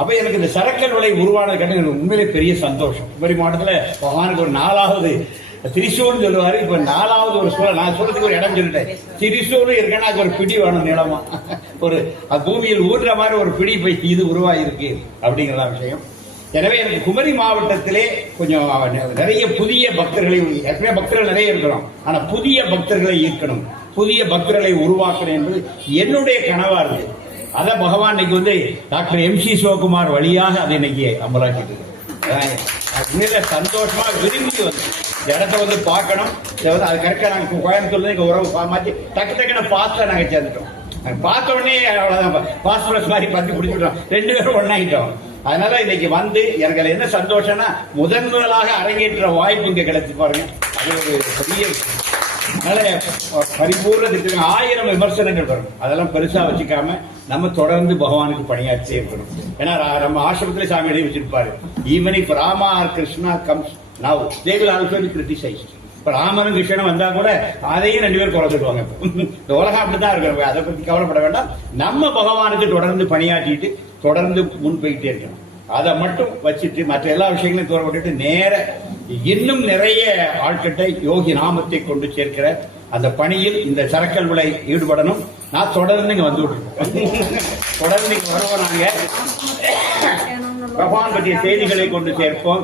அப்ப எனக்கு இந்த சரக்கல் விலை உருவானது கண்டு எனக்கு உண்மையிலே பெரிய சந்தோஷம். குமரி மாவட்டத்தில் பகவானுக்கு ஒரு நாலாவது திரிசூர்னு சொல்லுவாரு. இப்ப நாலாவது ஒரு சூழல் நான் சொல்றதுக்கு ஒரு இடம் சொல்லிட்டேன். திரிசூர் இருக்கேன்னா அதுக்கு ஒரு பிடி வேணும் நீளமா. ஒரு பூமியில் ஊர்ற மாதிரி ஒரு பிடி போய் இது உருவாயிருக்கு அப்படிங்கிற விஷயம். எனவே எனக்கு குமரி மாவட்டத்திலே கொஞ்சம் நிறைய புதிய பக்தர்களை ஏற்கனவே பக்தர்கள் நிறைய இருக்கிறோம். ஆனா புதிய பக்தர்களை ஈர்க்கணும். புதிய பக்தர்களை உருவாக்கணும் என்பது என்னுடைய கனவா இருக்கு அதான் பகவான் இன்னைக்கு வந்து டாக்டர் எம் சி சிவகுமார் வழியாக அதை இன்னைக்கு அமலாக்கிட்டு இருக்கு. சந்தோஷமா விரும்பி வந்து இந்த இடத்த வந்து பார்க்கணும். இதை வந்து அது கரெக்டாக நாங்கள் கோயம்புத்தூர்ல எங்க உறவு மாற்றி டக்கு டக்குன்னு பாஸ்டா நாங்கள் சேர்ந்துட்டோம். பார்த்த உடனே அவ்வளோதான் பாஸ்பரஸ் மாதிரி பார்த்து பிடிச்சிட்டோம் ரெண்டு பேரும் ஒண்ணாயிட்டோம். அதனால இன்னைக்கு வந்து எனக்கு என்ன சந்தோஷம்னா முதன் முதலாக அரங்கேற்ற வாய்ப்பு இங்கே கிடைச்சி பாருங்க. அது ஒரு பெரிய விஷயம். அதனால பரிபூர்ண திட்டம் ஆயிரம் விமர்சனங்கள் வரும். அதெல்லாம் பெருசா வச்சுக்காம நம்ம தொடர்ந்து பகவானுக்கு பணியாற்றியே வரும். ஏன்னா நம்ம ஆசிரமத்திலே சாமி எழுதி வச்சிருப்பாரு. Even if Rama or Krishna comes now they will also be criticise இப்ப ராமனும் கிருஷ்ணனும் வந்தா கூட அதையும் ரெண்டு பேரும் குறைச்சிடுவாங்க. இந்த உலகம் அப்படிதான் இருக்கு. அதை பத்தி கவலைப்பட வேண்டாம். நம்ம பகவானுக்கு தொடர்ந்து பணியாற்றிட்டு தொடர்ந்து முன் போயிட்டே இருக்கணும். அதை மட்டும் வச்சுட்டு மற்ற எல்லா விஷயங்களையும் தூர விட்டுட்டு நேர இன்னும் நிறைய ஆட்கிட்ட யோகி நாமத்தை கொண்டு சேர்க்கிற அந்த பணியில் இந்த சரக்கல் விலை ஈடுபடணும். நான் தொடர்ந்து இங்க வந்து தொடர்ந்து இங்க வருவோம் நாங்க. பகவான் பற்றிய செய்திகளை கொண்டு சேர்ப்போம்.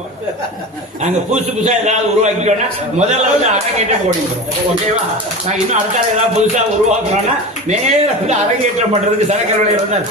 நாங்க புதுசு புதுசா ஏதாவது உருவாக்கிட்டோம்னா முதல்ல வந்து அரங்கேற்றம் ஓடிக்கிறோம் ஓகேவா நாங்க இன்னும் அடுத்த ஏதாவது புதுசா உருவாக்குறோம்னா நேரம் வந்து அரங்கேற்றம் பண்றதுக்கு சரக்கல் விலை வந்தால்